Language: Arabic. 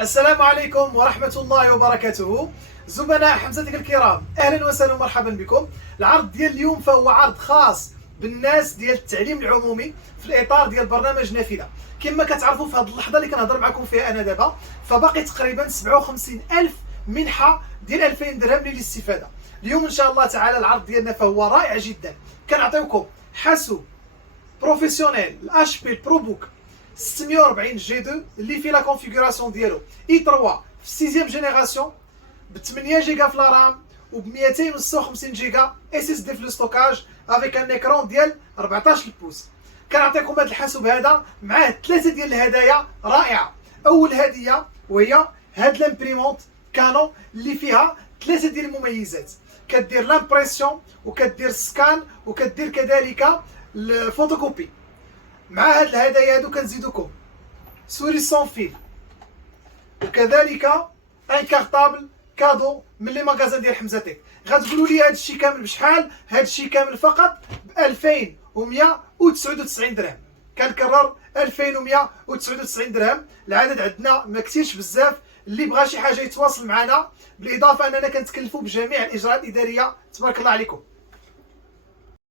السلام عليكم ورحمة الله وبركاته. زملاء حمزتك الكرام، أهلا وسهلا ومرحبا بكم. العرض ديال اليوم فهو عرض خاص بالناس ديال التعليم العمومي في الإطار ديال برنامج نافذة. كما كتعرفوا في هذه اللحظة اللي كنهضر معكم فيها أنا دابا، فباقي تقريبا 57 ألف منحة ديال 2000 درهم للاستفادة. اليوم إن شاء الله تعالى العرض ديالنا فهو رائع جدا. كنعطيوكم حاسوب بروفيسيونيل الاتش بي برو بوك 640 جي 2 اللي فيه لا كونفيغوراسيون ديالو اي 3 في 6 جينيراسيون ب 8 جيجا في لا رام و ب 256 جيجا اس اس دي في الستوكاج افيك ان اكرون ديال 14 بوس. كنعطيكم هذا الحاسوب هذا معاه 3 ديال الهدايا رائعه. اول هديه وهي هاد لامبريمونت كانون اللي فيها 3 ديال المميزات، كدير لامبريسيون وكدير سكان وكدير كذلك الفوتوكوبي. مع هاد الهدايا هادو كنزيدوكم سوري سون فيل وكذلك ان كارطابل كادو من لي ماغازان ديال حمزه تيك. غتقولوا لي هاد الشيء كامل بشحال؟ هاد الشيء كامل فقط ب 2199 درهم. كنكرر 2199 درهم. العدد عندنا ما كثيرش بزاف. اللي بغى شي حاجه يتواصل معنا، بالاضافه اننا كنتكلفوا بجميع الاجراءات الاداريه. تبارك الله عليكم.